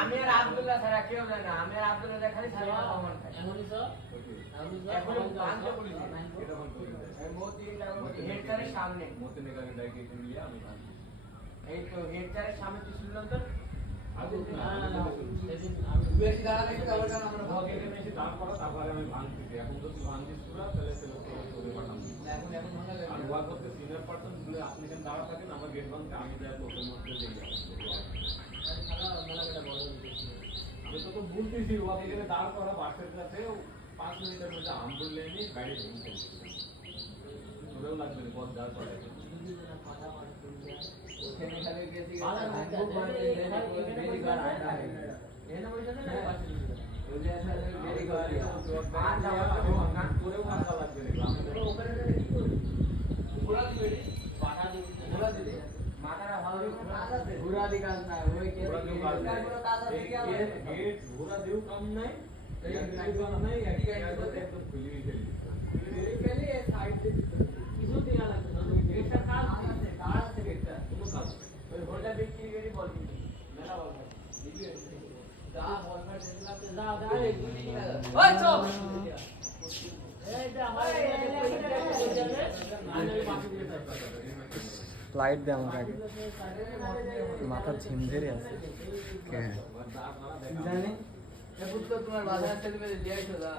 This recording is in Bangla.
আমি আর আব্দুল্লাহ ছাড়া কেউ জানে না। আমি আর আব্দুল্লাহ খালি সারা কমন খাই। এমনই তো এখন জানতে বলি এটা বল করি এই মোতির হেডটারের সামনে মোতে ने गाड़ी डाई के लिया আমি জানি এই তো হেডটারের সামনে কি শুনলাম তো আগে না সেদিন আমি বেশি দাঁড়া দেখে আবার কারণ আমরা ভাগে এসে দাঁড় করা তারপরে আমি ভাঙছি এখন যদি ভাঙছিস পুরো তাহলে তোরে পাঠাম এখন ভাঙা যাবে আর ওয়া করতে সিনিয়র পারসন বলে আপনি কেন দাঁড়া থাকেন আমার গেট ভাঙতে আমি যাই লোকের মধ্যে দিয়ে যাব আরে খালা মেলাটা বড় আমি তো বলতেছি ওয়া এখানে দাঁড় করা বাসের কাছে 5 মিনিটের মধ্যে আম বললে নি গাড়ি ভেঙে তোরেও লাগবে না পথ দাঁড় করা যদি না পাতা মার তুলে ওখানে খালি গেছি খুব মানে বেরি গাড় আয় না এনে বলছ না পাশে ওই যে আসলে বেরি গাড় আর যাওয়া গান করেও মাথা লাগবে না আমাদের ওখানে কি করব ঘোড়া দিবে পাটা দিবে ঘোড়া দিবে মাথাটা ভালো করে ঘোড়া দি কাজ না ওই কে গেট ঘোড়া দিও কাম নাই এই কাজ নাই একই কাজ একদম খুলি ফেলি সাইড কিছু দিনা লাগবে না গেটটা কাজ আছে কাজ আছে গেটটা কোনো কাজ ওই ঘোড়া বিক্রি করি বল মেলা বল দিবি যা বল মার দিলাতে যা যা এই গুলি নিয়ে ওই চল এই যে আমার লাইট দে আমার আগে মাথা ঝিমঝেরে আছে জানি এ পুত্র তোমার বাজার থেকে লেট হলো